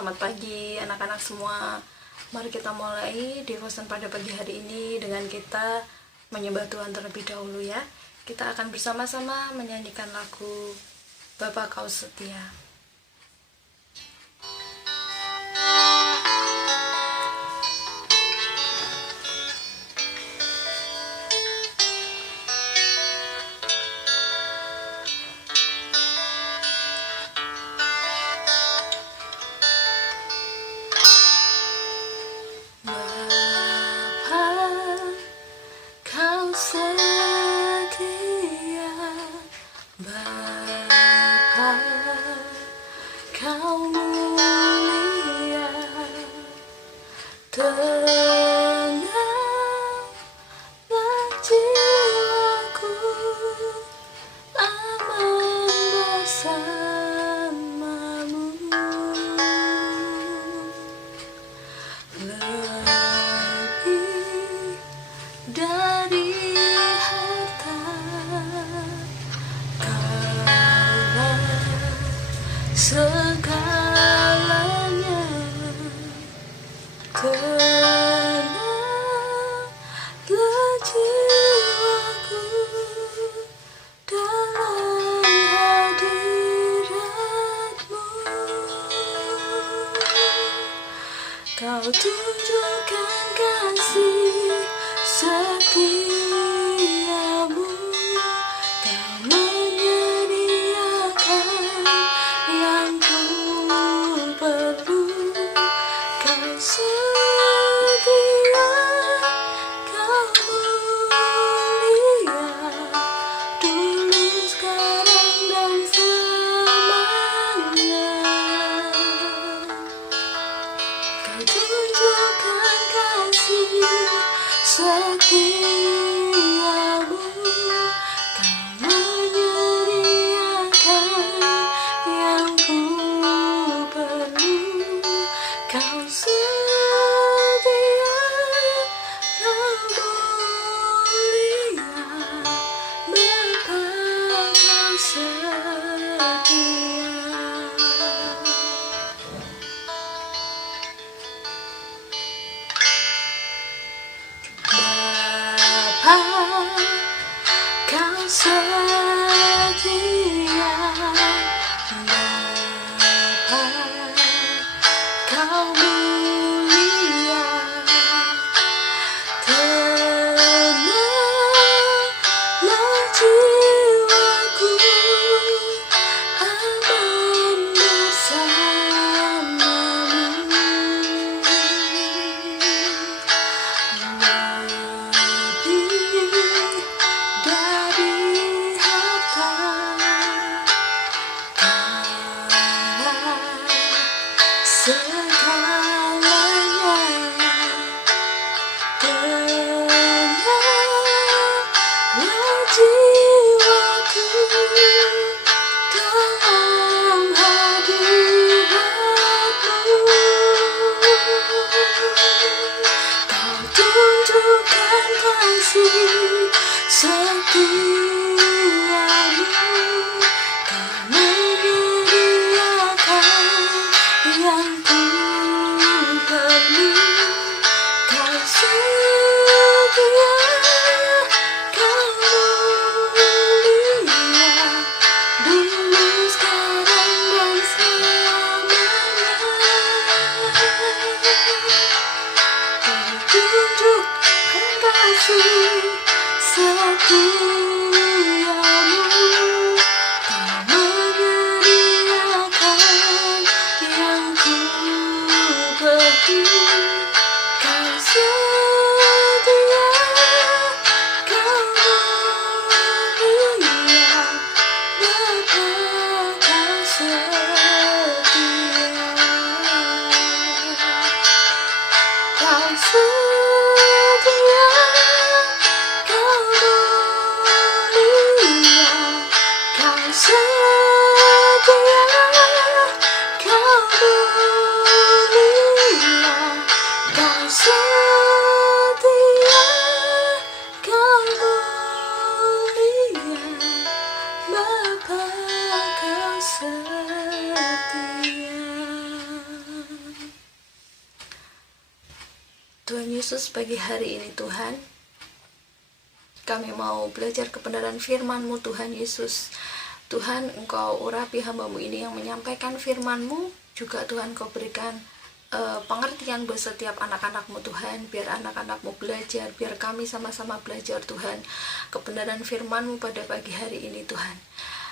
selamat pagi anak-anak semua. Mari kita mulai devotion pada pagi hari ini dengan kita menyembah Tuhan terlebih dahulu ya. Kita akan bersama-sama menyanyikan lagu Bapa Kau Setia. Kau mulia, tenanglah jiwaku, aman bersamamu. Lebih dari harta, kaulah segalanya. Tenanglah jiwaku dalam hadiratmu. Kau tunjukkan kasih setiamu, Kau menyediakan yang ku perlu. Kau setia, Kau mulia, dulu, sekarang, dan selamanya. Kau tunjukkan kasih setia. Yesus, pagi hari ini Tuhan, kami mau belajar kebenaran firman-Mu Tuhan Yesus. Tuhan, Engkau urapi hamba-Mu ini yang menyampaikan firman-Mu, juga Tuhan Kau berikan pengertian buat setiap anak-anak-Mu Tuhan, biar anak-anak-Mu belajar, biar kami sama-sama belajar Tuhan, kebenaran firman-Mu pada pagi hari ini Tuhan.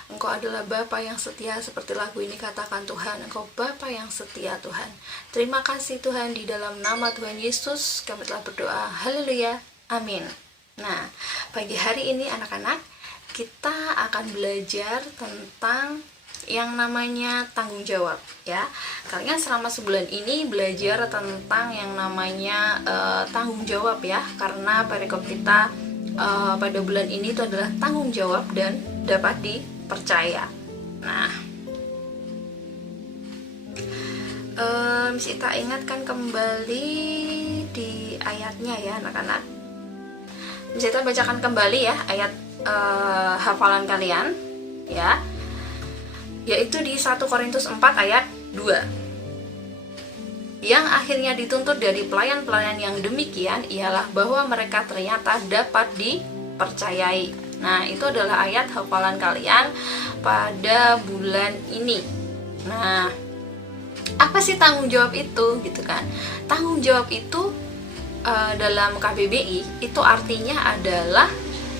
Engkau adalah Bapa yang setia, seperti lagu ini katakan Tuhan, Engkau Bapa yang setia Tuhan. Terima kasih Tuhan, di dalam nama Tuhan Yesus kami telah berdoa, haleluya, amin. Nah, pagi hari ini anak-anak, kita akan belajar tentang yang namanya tanggung jawab ya. Kalian selama sebulan ini belajar tentang yang namanya tanggung jawab ya, karena perikop kita pada bulan ini itu adalah tanggung jawab dan dapat dipercaya. Nah, kita ingatkan kembali di ayatnya ya anak-anak. Kita bacakan kembali ya ayat hafalan kalian ya, yaitu di 1 Korintus 4 ayat 2. Yang akhirnya dituntut dari pelayan-pelayan yang demikian ialah bahwa mereka ternyata dapat dipercayai. Nah, itu adalah ayat hafalan kalian pada bulan ini. Nah, apa sih tanggung jawab itu gitu kan? Tanggung jawab itu dalam KBBI itu artinya adalah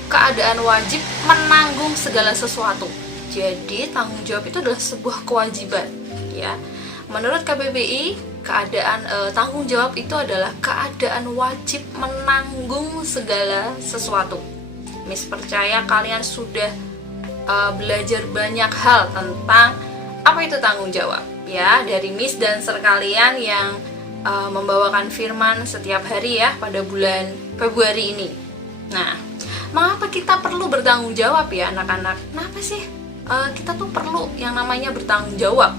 keadaan wajib menanggung segala sesuatu. Jadi tanggung jawab itu adalah sebuah kewajiban ya. Menurut KBBI, keadaan tanggung jawab itu adalah keadaan wajib menanggung segala sesuatu. Miss percaya kalian sudah belajar banyak hal tentang apa itu tanggung jawab ya, dari Miss dan kalian yang membawakan firman setiap hari ya pada bulan Februari ini. Nah, mengapa kita perlu bertanggung jawab ya anak-anak? Kenapa sih kita tuh perlu yang namanya bertanggung jawab?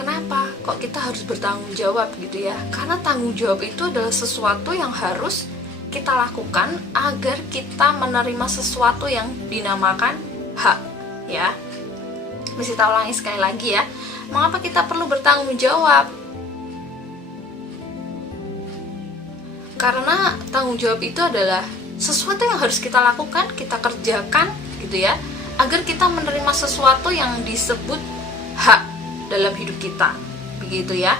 Kenapa kok kita harus bertanggung jawab gitu ya? Karena tanggung jawab itu adalah sesuatu yang harus kita lakukan agar kita menerima sesuatu yang dinamakan hak ya. Mesti kita ulangi sekali lagi ya. Mengapa kita perlu bertanggung jawab? Karena tanggung jawab itu adalah sesuatu yang harus kita lakukan, kita kerjakan gitu ya, agar kita menerima sesuatu yang disebut hak dalam hidup kita, begitu ya.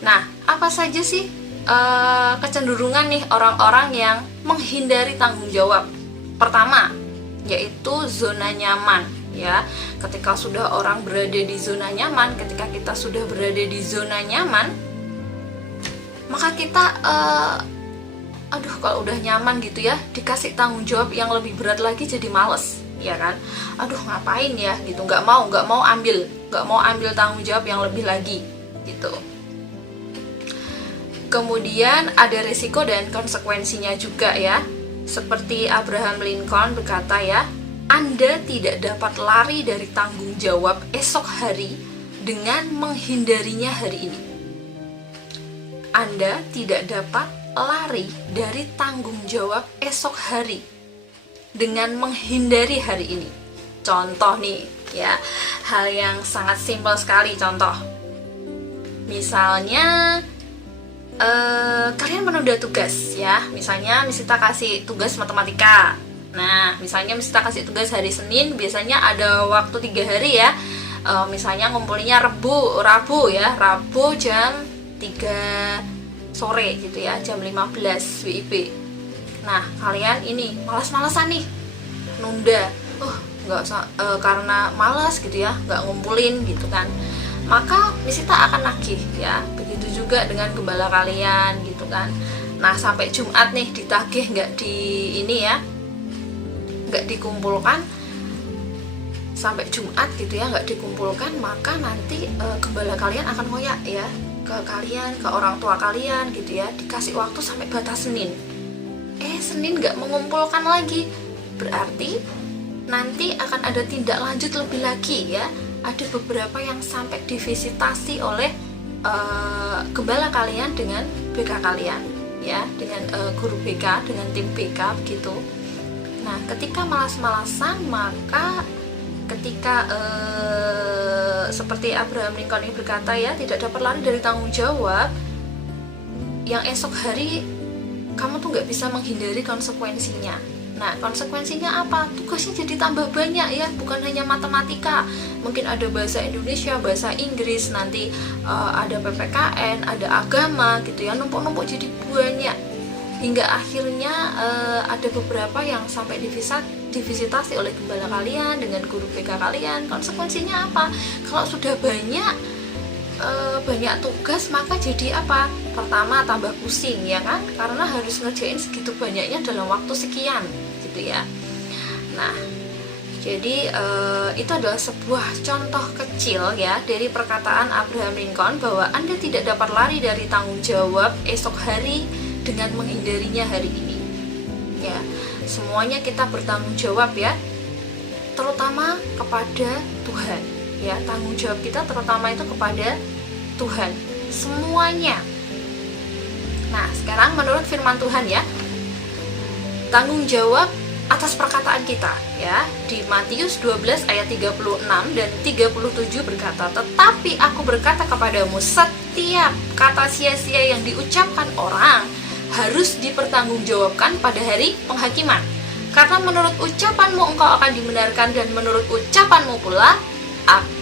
Nah, apa saja sih kecenderungan nih orang-orang yang menghindari tanggung jawab? Pertama, yaitu zona nyaman ya. Ketika sudah orang berada di zona nyaman, ketika kita sudah berada di zona nyaman, maka kita kalau udah nyaman gitu ya, dikasih tanggung jawab yang lebih berat lagi jadi males ya kan. Ngapain ya gitu, nggak mau ambil tanggung jawab yang lebih lagi gitu. Kemudian ada risiko dan konsekuensinya juga ya. Seperti Abraham Lincoln berkata ya, Anda tidak dapat lari dari tanggung jawab esok hari dengan menghindarinya hari ini. Anda tidak dapat lari dari tanggung jawab esok hari dengan menghindari hari ini. Contoh nih ya, hal yang sangat simpel sekali. Contoh, misalnya kalian menunda tugas ya. Misalnya Misita kasih tugas matematika. Nah, misalnya Misita kasih tugas hari Senin, biasanya ada waktu 3 hari ya. Misalnya ngumpulinnya Rabu jam 3 sore gitu ya, jam 15 WIB. Nah, kalian ini malas-malasan nih, nunda, nggak usah, karena malas gitu ya, nggak ngumpulin gitu kan. Maka Misita akan nagih ya. Begitu juga dengan gembala kalian gitu kan. Nah, sampai Jumat nih ditagih nggak dikumpulkan, sampai Jumat gitu ya nggak dikumpulkan, maka nanti gembala kalian akan ngoyak ya ke kalian, ke orang tua kalian gitu ya, dikasih waktu sampai batas Senin. Senin nggak mengumpulkan lagi, berarti nanti akan ada tindak lanjut lebih lagi ya. Ada beberapa yang sampai divisitasi oleh gembala kalian dengan BK kalian ya, dengan guru BK, dengan tim BK begitu. Nah, ketika malas-malasan, maka ketika seperti Abraham Lincoln ini berkata ya, tidak dapat lari dari tanggung jawab, yang esok hari kamu tuh nggak bisa menghindari konsekuensinya. Nah, konsekuensinya apa? Tugasnya jadi tambah banyak ya, bukan hanya matematika. Mungkin ada bahasa Indonesia, bahasa Inggris, nanti ada PPKN, ada agama gitu ya, numpuk-numpuk jadi banyak. Hingga akhirnya ada beberapa yang sampai divisitasi oleh gembala kalian dengan guru BK kalian. Konsekuensinya apa? Kalau sudah banyak tugas, maka jadi apa? Pertama, tambah pusing ya kan, karena harus ngerjain segitu banyaknya dalam waktu sekian gitu ya. Nah, jadi itu adalah sebuah contoh kecil ya dari perkataan Abraham Lincoln bahwa Anda tidak dapat lari dari tanggung jawab esok hari dengan menghindarinya hari ini ya. Semuanya kita bertanggung jawab ya, terutama kepada Tuhan ya. Tanggung jawab kita terutama itu kepada Tuhan semuanya. Nah, sekarang menurut firman Tuhan ya, tanggung jawab atas perkataan kita ya, di Matius 12 ayat 36 dan 37 berkata, "Tetapi aku berkata kepadamu, setiap kata sia-sia yang diucapkan orang harus dipertanggungjawabkan pada hari penghakiman. Karena menurut ucapanmu engkau akan dibenarkan, dan menurut ucapanmu pula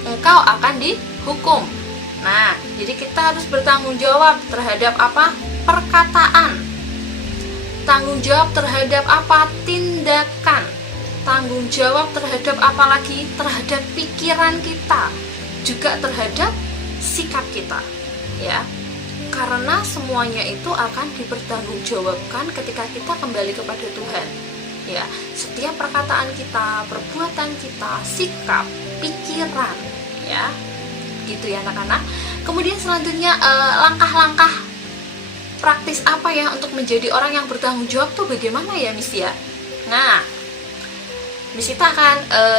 engkau akan dihukum." Nah, jadi kita harus bertanggung jawab terhadap apa? Perkataan. Tanggung jawab terhadap apa? Tindakan. Tanggung jawab terhadap apa lagi? Terhadap pikiran kita, juga terhadap sikap kita ya. Karena semuanya itu akan dipertanggungjawabkan ketika kita kembali kepada Tuhan ya. Setiap perkataan kita, perbuatan kita, sikap, pikiran ya, gitu ya anak-anak. Kemudian selanjutnya langkah-langkah praktis apa ya untuk menjadi orang yang bertanggung jawab tuh bagaimana ya Miss ya? Nah, Miss Ita akan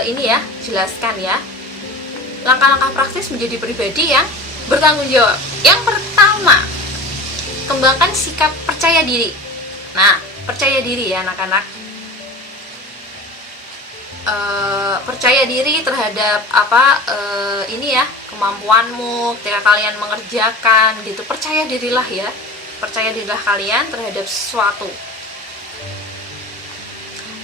ini ya, jelaskan ya langkah-langkah praktis menjadi pribadi yang bertanggung jawab. Yang pertama, kembangkan sikap percaya diri. Nah, percaya diri ya anak-anak. Percaya diri terhadap apa ini ya, kemampuanmu ketika kalian mengerjakan gitu. Percaya dirilah ya, percaya dirilah kalian terhadap sesuatu.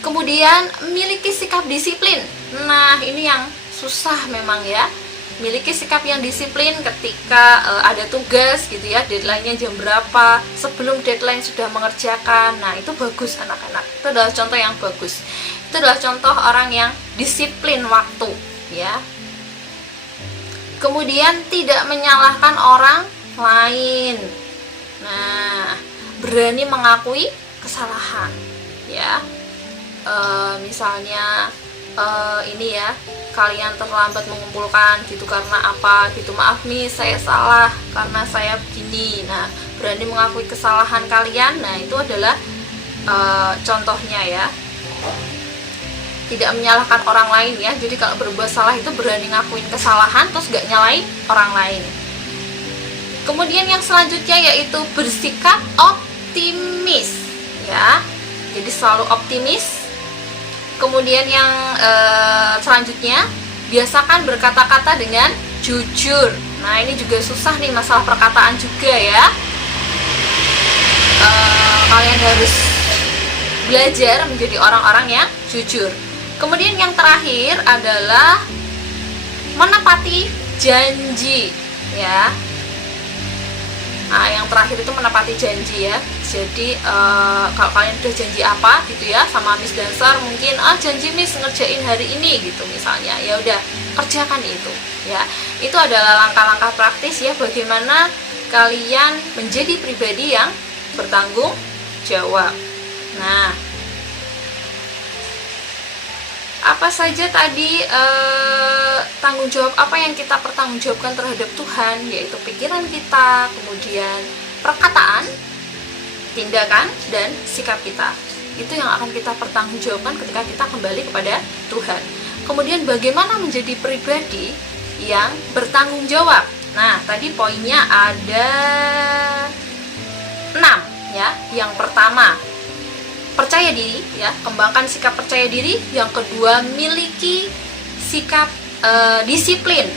Kemudian miliki sikap disiplin. Nah, ini yang susah memang ya, miliki sikap yang disiplin ketika ada tugas gitu ya, deadline-nya jam berapa, sebelum deadline sudah mengerjakan. Nah, itu bagus anak-anak, itu adalah contoh yang bagus. Itu adalah contoh orang yang disiplin waktu ya. Kemudian tidak menyalahkan orang lain. Nah, berani mengakui kesalahan ya. Misalnya ini ya, kalian terlambat mengumpulkan gitu karena apa gitu, maaf nih saya salah karena saya begini. Nah, berani mengakui kesalahan kalian. Nah, itu adalah contohnya ya. Tidak menyalahkan orang lain ya. Jadi kalau berbuat salah itu berani ngakuin kesalahan, terus gak nyalain orang lain. Kemudian yang selanjutnya yaitu bersikap optimis ya. Jadi selalu optimis. Kemudian yang selanjutnya, biasakan berkata-kata dengan jujur. Nah, ini juga susah nih, masalah perkataan juga ya. Kalian harus belajar menjadi orang-orang yang jujur. Kemudian yang terakhir adalah menepati janji ya. Nah, yang terakhir itu menepati janji ya. Jadi kalau kalian udah janji apa gitu ya sama Miss Dancer, mungkin janji Miss ngerjain hari ini gitu misalnya, ya udah kerjakan itu ya. Itu adalah langkah-langkah praktis ya, bagaimana kalian menjadi pribadi yang bertanggung jawab. Nah, apa saja tadi tanggung jawab apa yang kita pertanggungjawabkan terhadap Tuhan, yaitu pikiran kita, kemudian perkataan, tindakan, dan sikap kita. Itu yang akan kita pertanggungjawabkan ketika kita kembali kepada Tuhan. Kemudian bagaimana menjadi pribadi yang bertanggung jawab. Nah, tadi poinnya ada 6 ya. Yang pertama, percaya diri ya, kembangkan sikap percaya diri. Yang kedua, miliki sikap disiplin.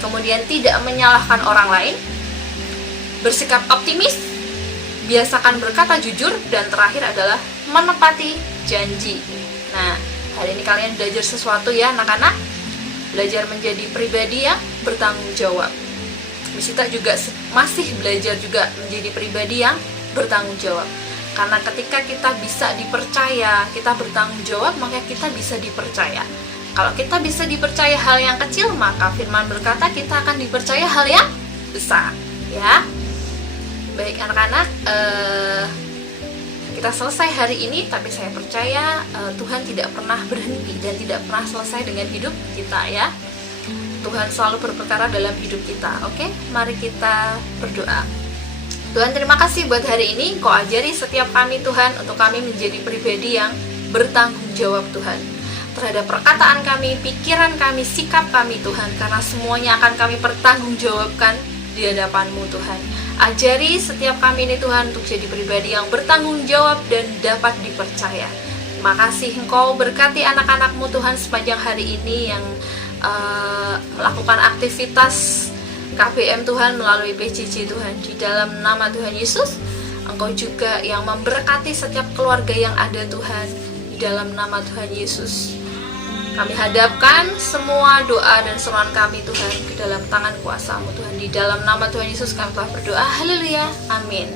Kemudian tidak menyalahkan orang lain, bersikap optimis, biasakan berkata jujur, dan terakhir adalah menepati janji. Nah, hari ini kalian belajar sesuatu ya anak-anak, belajar menjadi pribadi yang bertanggung jawab. Misita juga masih belajar juga menjadi pribadi yang bertanggung jawab. Karena ketika kita bisa dipercaya, kita bertanggung jawab, maka kita bisa dipercaya. Kalau kita bisa dipercaya hal yang kecil, maka firman berkata kita akan dipercaya hal yang besar, ya. Baik anak-anak, kita selesai hari ini, tapi saya percaya Tuhan tidak pernah berhenti dan tidak pernah selesai dengan hidup kita, ya. Tuhan selalu berperkara dalam hidup kita. Oke, mari kita berdoa. Tuhan, terima kasih buat hari ini. Kau ajari setiap kami Tuhan, untuk kami menjadi pribadi yang bertanggung jawab Tuhan, terhadap perkataan kami, pikiran kami, sikap kami Tuhan, karena semuanya akan kami pertanggungjawabkan di hadapan-Mu Tuhan. Ajari setiap kami ini Tuhan untuk jadi pribadi yang bertanggung jawab dan dapat dipercaya. Terima kasih Engkau berkati anak-anak-Mu Tuhan sepanjang hari ini yang melakukan aktivitas KBM Tuhan melalui PJJ Tuhan. Di dalam nama Tuhan Yesus, Engkau juga yang memberkati setiap keluarga yang ada Tuhan. Di dalam nama Tuhan Yesus, kami hadapkan semua doa dan seruan kami Tuhan ke dalam tangan kuasa-Mu Tuhan. Di dalam nama Tuhan Yesus kami telah berdoa. Haleluya, amin.